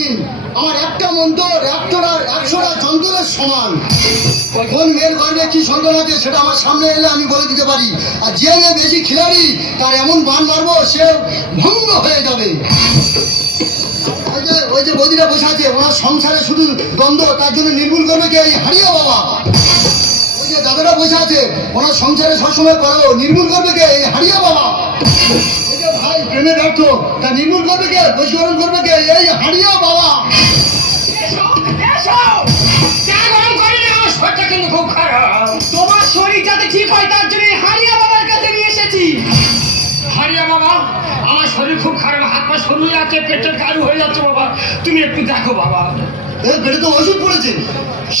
জমিন আমার একটা মন্ত্র 100টা যন্ত্রের সমান। কোন মেয়ের গর্বে কি সন্তান আছে সেটা আমার সামনে এলে আমি বলে দিতে পারি। আর যে মেয়ে বেশি খিলাড়ি তার এমন বান মারবো সে ভঙ্গ হয়ে যাবে। ওই যে বদিরা বসে আছে ওনার সংসারে শুধু দ্বন্দ্ব, তার জন্য নির্মূল করবে কে? এই হারিয়া বাবা। ওই যে দাদারা বসে আছে ওনার সংসারে সবসময় করো, নির্মূল করবে কে? এই হারিয়া বাবা। ওই যে ভাই প্রেমে ব্যর্থ, তা নির্মূল করবে কে? বশীকরণ করবে কে? এই হারিয়া বাবা। খুব খারাপ, তোমার শরীর যাতে ঠিক হয় তার জন্য হারিয়া বাবার কাছে নিয়ে এসেছি। হারিয়া বাবা, আমার শরীর খুব খারাপ, হাত পা সরু হয়ে যাচ্ছে, পেটের কারু হয়ে যাচ্ছে বাবা, তুমি একটু দেখো বাবা। এর পেটে তো ওষুধ পড়েছে।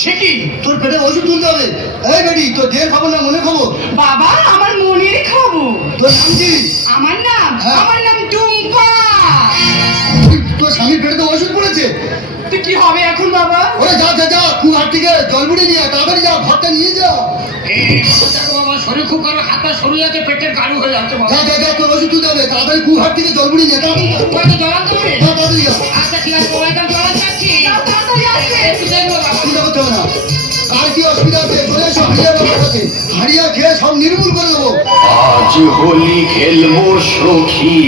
সে কি? তোর পেটে ওষুধ তুলতে হবে। এই বেটি, তোর দেহের খবর না মনে খবর? বাবা, আমার মনের খাবো। তোর নাম কি? আমার নাম হ্যাঁ। আমার নাম টুম্পা। তোর স্বামীর পেটে তো ওষুধ পড়েছে। তো কি হবে এখন বাবা? ওরে যা যা যা, কুয়ার থেকে জল বুড়ি নিয়ে তাড়াতাড়ি যা, ঘরটা নিয়ে যা। দেখো বাবা, শরীর খুব খারাপ, হাত পা সরু যাচ্ছে, পেটের কারু হয়ে যাচ্ছে বাবা। যা যা যা, তোর ওষুধ তুলতে হবে। তাড়াতাড়ি কুয়ার থেকে জল বুড়ি নিয়ে তাড়াতাড়ি যা। কয়টা জড়ান তুমি? যা, তাড়াতাড়ি যা। আচ্ছা ঠিক আছে বাবা, এটা জড়ান যাচ্ছি। তাড়াতাড়ি আসবে, একটু দেখবো বাবা। চিন্তা করতে হবে না। কার কি অসুবিধা আছে চলে এসো হারিয়া বাবার কাছে। হারিয়া খেয়ে সব নির্মূল করে দেবো। আজ হোলি খেলবো সখী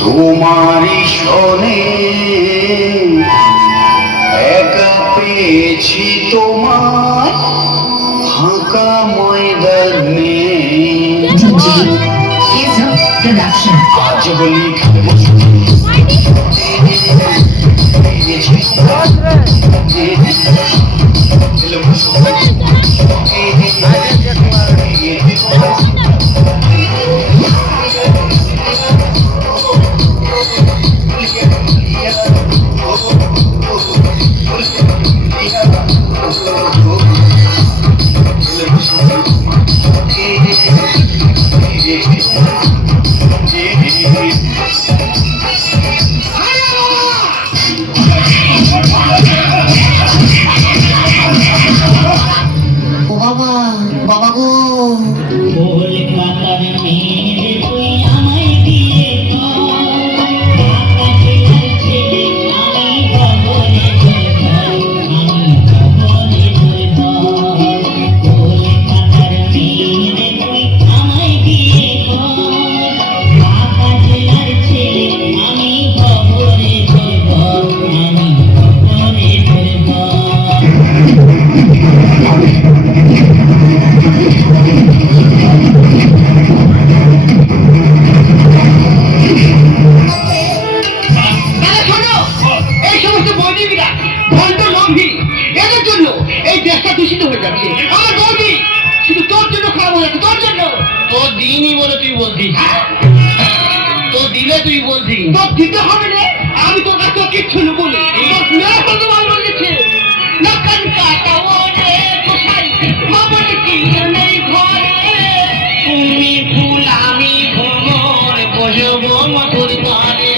তোমারই সনে, একা পেয়েছি তোমার ফাঁকা ময়দানে। আজ হোলি খেলবো সখী খেলবো সখী। ও বাবা, বাবা গো। দিতে হবে রে, আমি তো কাছে কিচ্ছু বলি না কান কাটা ওরে কোথায় মামনি কি নেই ঘরে, তুমি ফুল আমি ভ্রমর বসবো মধুর গানে।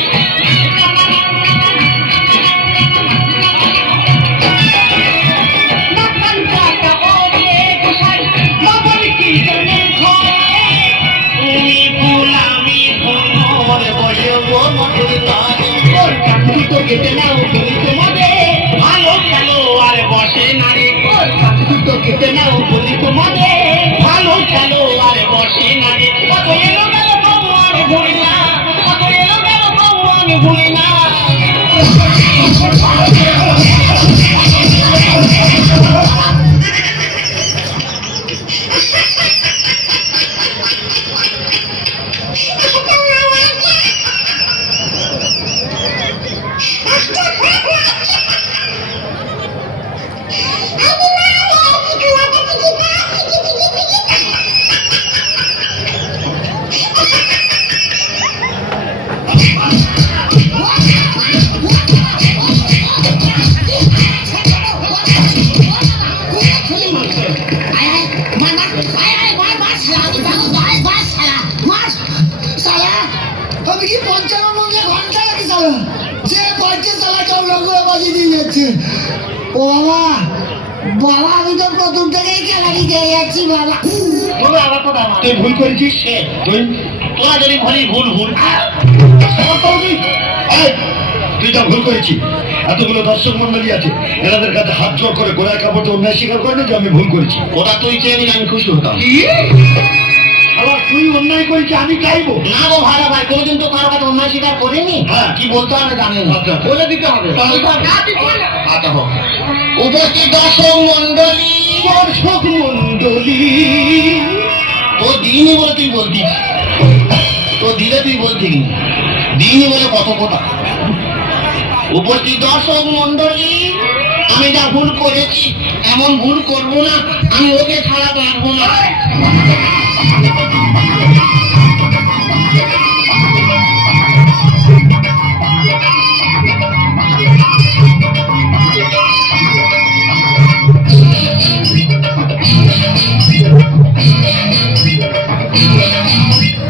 না কান কাটা ওরে কোথায় মামনি কি নেই ঘরে, তুমি ফুল আমি ভ্রমর বসবো মধুর গানে। ওর কাকু তো কেটে নাও তুমি তোমাদের ভালো খেলো আর বসে না রে, ওর কাকু তো কেটে নাও বলি তোমাদের ভালো খেলো আর বসে না রে। কত এলো গেল বাবু আমি ভুলি না, কত এলো গেল বাবু আমি ভুলি না। আমি কি পঞ্চান্ন মঙ্গে ঘন্টা নাকি সালা? যে পঞ্চাশ সালা সব রঙগুলো বাজিয়ে দিয়ে যাচ্ছে। ও বাবা, বাবা আমি তো প্রথম থেকেই খেলাটি দিয়ে যাচ্ছি বাবা। তুই ভুল করেছিস, তোরা যদি ভুল তুই যা ভুল করেছি। এতগুলো দর্শক মন্ডলী আছে, এনাদের কাছে হাত জোর করে গোড়ায় কাপড় অন্যায় স্বীকার করে না যে আমি ভুল করেছি। ওটা তুই চেয়ে নিলে আমি খুশি হতাম। আবার তুই অন্যায় করেছি আমি চাইবো না গো ভালো ভাই, কোনোদিন তো কারো কাছে অন্যায় স্বীকার করিনি। হ্যাঁ। কি বলতে হবে জানেন, আচ্ছা। বলে দিতে হবে। তাহলে আচ্ছা হোক। উপস্থিত দর্শক মন্ডলী, দর্শক মন্ডলী, তো দিইনি বলে তুই বলতি, তো দিলে তুই বলতি দিইনি বলে কত কথা। উপস্থিত দর্শক মন্ডলী, আমি যা ভুল করেছি এমন ভুল করবো না, আমি ওকে ছাড়া পারবো না।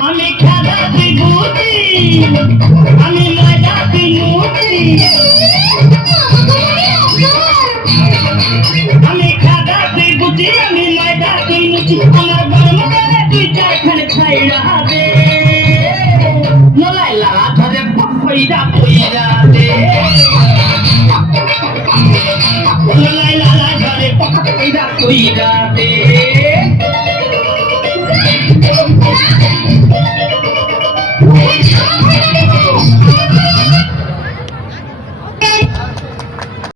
আমি খেলা বিভূতি, আমি মজা বিমূতি, আমি খাদা বিভূতি, আমি মজা বিমূতি, আমার গরম করে তুই চারখানে খাই রাহাতে নলাই লাগা ধরে পয়দা পয়দা দে, নলাই লাগা ধরে পয়দা পয়দা দে।